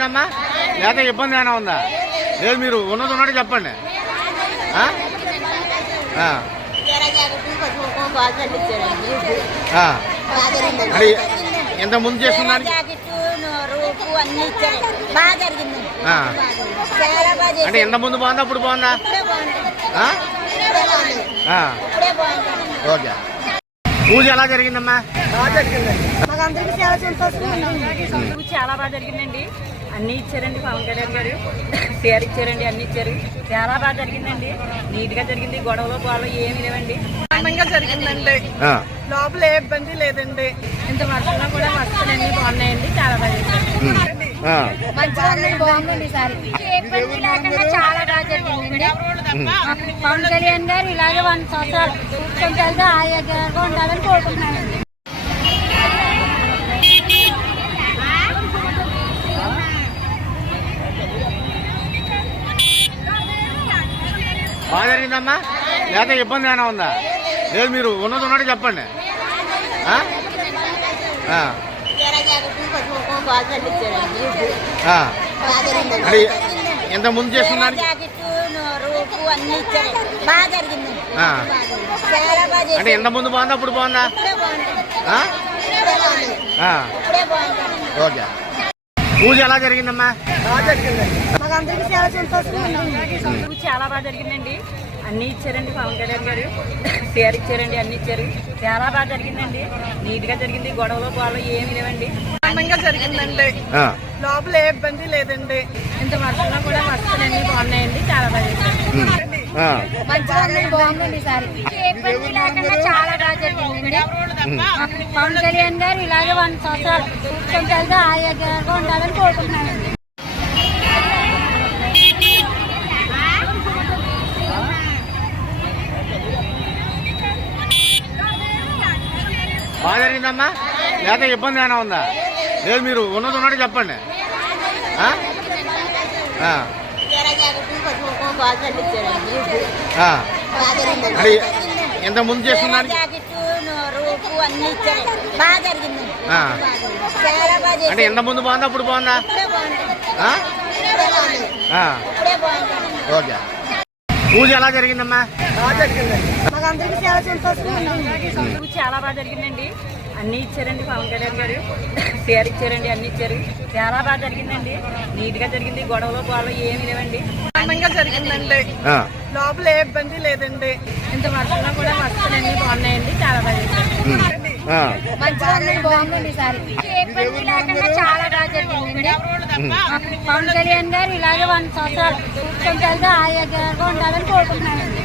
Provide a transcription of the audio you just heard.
జరిగిందమ్మా లేకపోతే ఇబ్బంది ఏమైనా ఉందా? లేదు, మీరు ఉన్నది చెప్పండి. అంటే ఎంత ముందు చేస్తున్నాను అంటే ఎంత ముందు బాగుందా ఇప్పుడు బాగుందా? ఓకే. పూజ ఎలా జరిగిందమ్మా? చాలా బాగా జరిగిందండి. అన్ని ఇచ్చారండి. పవన్ కళ్యాణ్ గారు పేరు ఇచ్చారండి, అన్ని ఇచ్చారు. చాలా బాగా జరిగిందండి. నీట్ గా జరిగింది. గొడవలో గొడవలు ఏమి లేవండి. ఆనందంగా జరిగిందండి. లోపల ఏ ఇబ్బంది లేదండి. ఇంత వర్షంలో కూడా వస్తువులు అన్ని బాగున్నాయండి. చాలా బాగా జరిగింది. బాగుందండి. ఈసారి ఏ ఇబ్బంది లేకుండా చాలా బాగా జరిగిందండి. పవన్ కళ్యాణ్ గారు ఇలాగే 100 సంవత్సరాలు కూర్చొని ఆరోగ్యంగా ఉండాలని కోరుకుంటున్నానండి. బాగా జరిగిందమ్మా లేకపోతే ఇబ్బంది ఏమైనా ఉందా? లేదు, మీరు ఉన్నది చెప్పండి. అంటే ఎంత ముందు చేస్తున్నాను అంటే ఎంత ముందు బాగుందా ఇప్పుడు బాగుందా? ఓకే. పూజ ఎలా జరిగిందమ్మా? చాలా బాగా జరిగిందండి. అన్ని ఇచ్చారండి. పవన్ కళ్యాణ్ గారు పేరు ఇచ్చారండి, అన్ని ఇచ్చారు. చాలా బాగా జరిగిందండి. నీట్ గా జరిగింది. గొడవలో గొడవలు ఏమి లేవండి. ఆనందంగా జరిగిందండి. లోపల ఏ ఇబ్బంది లేదండి. ఇంత వర్షంలో కూడా వస్తువులు అన్ని బాగున్నాయండి. చాలా బాగా జరిగింది. బాగుందండి. ఈసారి ఏ ఇబ్బంది లేకుండా చాలా బాగా జరిగిందండి. పవన్ కళ్యాణ్ గారు ఇలాగే 100 సంవత్సరాలు కూర్చొని ఆరోగ్యంగా ఉండాలని కోరుకుంటున్నానండి. బాగా జరిగిందమ్మా లేకపోతే ఇబ్బంది ఏమైనా ఉందా? లేదు, మీరు ఉన్నది చెప్పండి. అంటే ఎంత ముందు చేస్తున్నాను అంటే ఎంత ముందు బాగుందా ఇప్పుడు బాగుందా? ఓకే. పూజ ఎలా జరిగిందమ్మా? చాలా బాగా జరిగిందండి. అన్ని ఇచ్చారండి. పవన్ కళ్యాణ్ గారు పేరు ఇచ్చారండి, అన్ని ఇచ్చారు. చాలా బాగా జరిగిందండి. నీట్ గా జరిగింది. గొడవలో గొడవలు ఏమి లేవండి. ఆనందంగా జరిగిందండి. లోపల ఏ ఇబ్బంది లేదండి. ఇంత వర్షంలో కూడా వస్తువులు అన్ని బాగున్నాయండి. చాలా బాగా జరిగింది. బాగుందండి. ఈసారి ఏ ఇబ్బంది లేకుండా చాలా బాగా జరిగిందండి. పవన్ కళ్యాణ్ గారు ఇలాగే 100 సంవత్సరాలు కూర్చొని ఆరోగ్యంగా ఉండాలని కోరుకుంటున్నానండి.